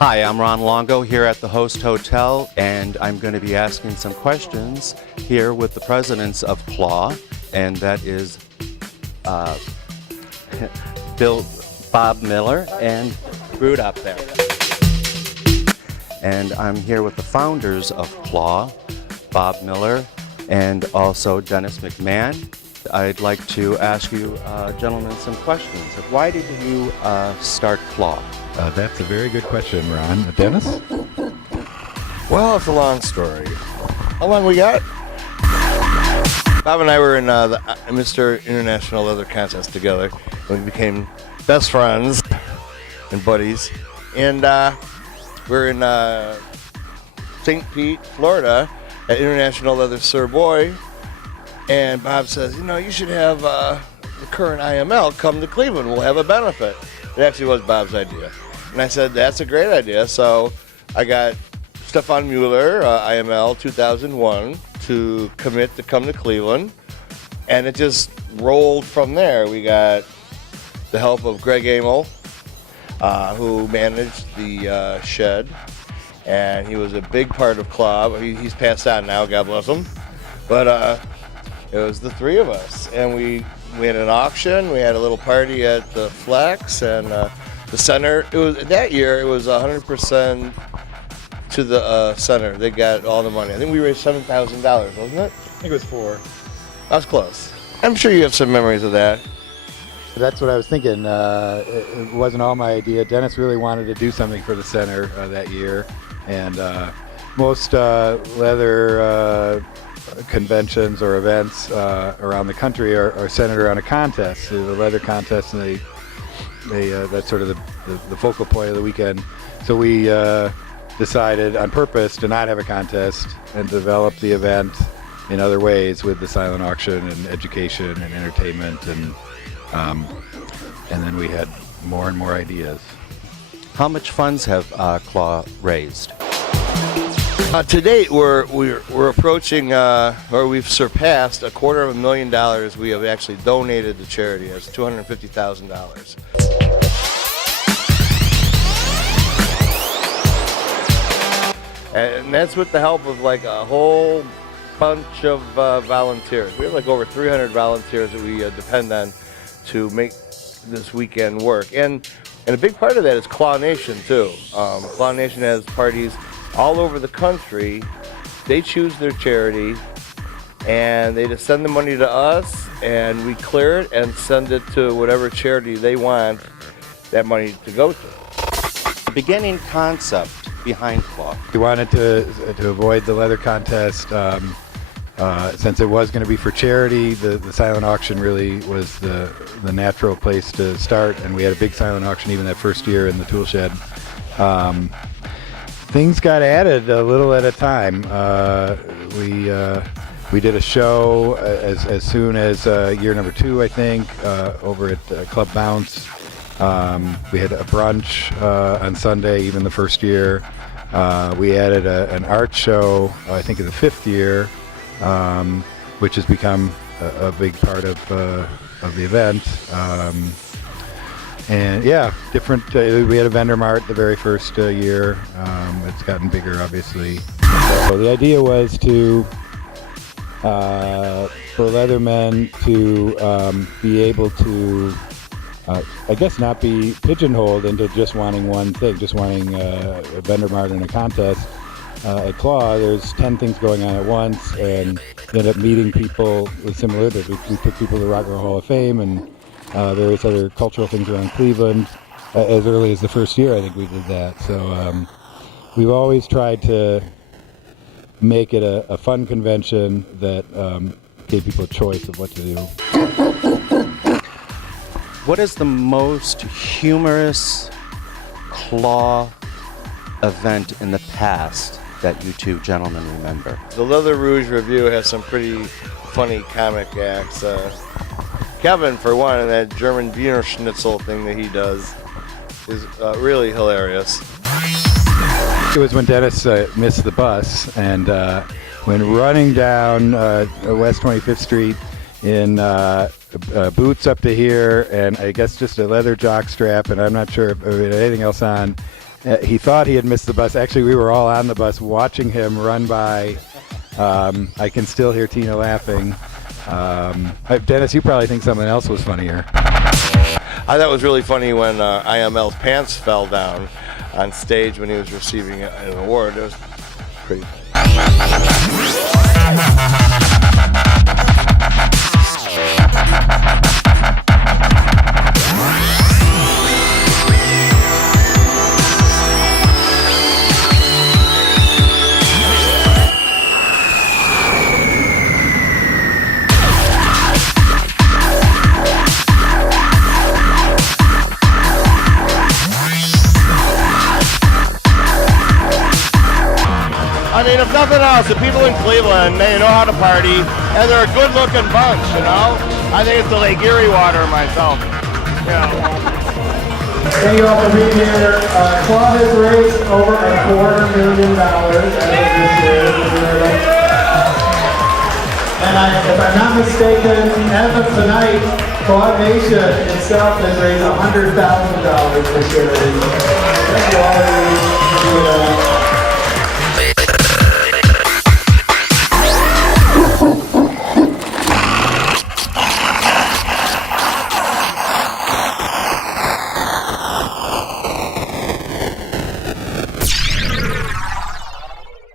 Hi, I'm Ron Longo here at the Host Hotel, and I'm going to be asking some questions here with the presidents of CLAW, and that is Bob Miller and Rude up there. And I'm here with the founders of CLAW, Bob Miller, and also Dennis McMahon. I'd like to ask you gentlemen some questions. Why did you start CLAW? That's a very good question, Ron. Dennis? Well, it's a long story. How long we got? Bob and I were in the Mr. International Leather Contest together. We became best friends and buddies. And we're in St. Pete, Florida at International Leather Sir Boy. And Bob says, you know, you should have the current IML come to Cleveland. We'll have a benefit. It actually was Bob's idea. And I said, that's a great idea. So I got Stefan Mueller, IML 2001, to commit to come to Cleveland. And it just rolled from there. We got the help of Greg Amel, who managed the shed. And he was a big part of CLAW. He's passed on now, God bless him. But it was the three of us. And we had an auction. We had a little party at the Flex and the center. It was that year. It was 100% to the center. They got all the money. I think we raised $7,000, wasn't it? I think it was 4. I was close. I'm sure you have some memories of that. That's what I was thinking. It wasn't all my idea. Dennis really wanted to do something for the center that year. And most leather conventions or events around the country are centered around a contest, the leather contest, and that's sort of the focal point of the weekend. So we decided on purpose to not have a contest and develop the event in other ways with the silent auction and education and entertainment, and then we had more and more ideas. How much funds have CLAW raised? To date, we're approaching, or we've surpassed $250,000 we have actually donated to charity. That's $250,000. And that's with the help of like a whole bunch of volunteers. We have like over 300 volunteers that we depend on to make this weekend work. And a big part of that is CLAW Nation too. CLAW Nation has parties all over the country. They choose their charity and they just send the money to us, and we clear it and send it to whatever charity they want that money to go to. The beginning concept behind CLAW. We wanted to avoid the leather contest. Since it was going to be for charity, the silent auction really was the natural place to start, and we had a big silent auction even that first year in the tool shed. Things got added a little at a time. We did a show as soon as year number 2, I think, over at Club Bounce. We had a brunch on Sunday, even the first year. We added an art show, I think in the 5th year, which has become a big part of the event. And yeah, different. We had a vendor mart the very first year. It's gotten bigger, obviously. So the idea was to for Leathermen to be able to, I guess, not be pigeonholed into just wanting one thing, just wanting a vendor mart and a contest. At CLAW, there's 10 things going on at once, and you end up meeting people with similarities. We took people to the Rock and Roll Hall of Fame and various other cultural things around Cleveland. As early as the first year, I think we did that. So we've always tried to make it a fun convention that gave people a choice of what to do. What is the most humorous CLAW event in the past that you two gentlemen remember? The Leather Rouge Review has some pretty funny comic acts. Kevin, for one, and that German Wiener Schnitzel thing that he does is really hilarious. It was when Dennis missed the bus, and when running down West 25th Street in boots up to here, and I guess just a leather jock strap, and I'm not sure if anything else on, he thought he had missed the bus. Actually, we were all on the bus watching him run by. I can still hear Tina laughing. Dennis, you probably think something else was funnier. I thought it was really funny when IML's pants fell down on stage when he was receiving an award. It was pretty. I mean, if nothing else, the people in Cleveland, they know how to party, and they're a good-looking bunch, you know? I think it's the Lake Erie water myself. Yeah. Thank you all for being here. Club has raised over $250,000 as of this year. And if I'm not mistaken, as of tonight, Quad Nation itself has raised $100,000 for charity. Thank you all for doing that.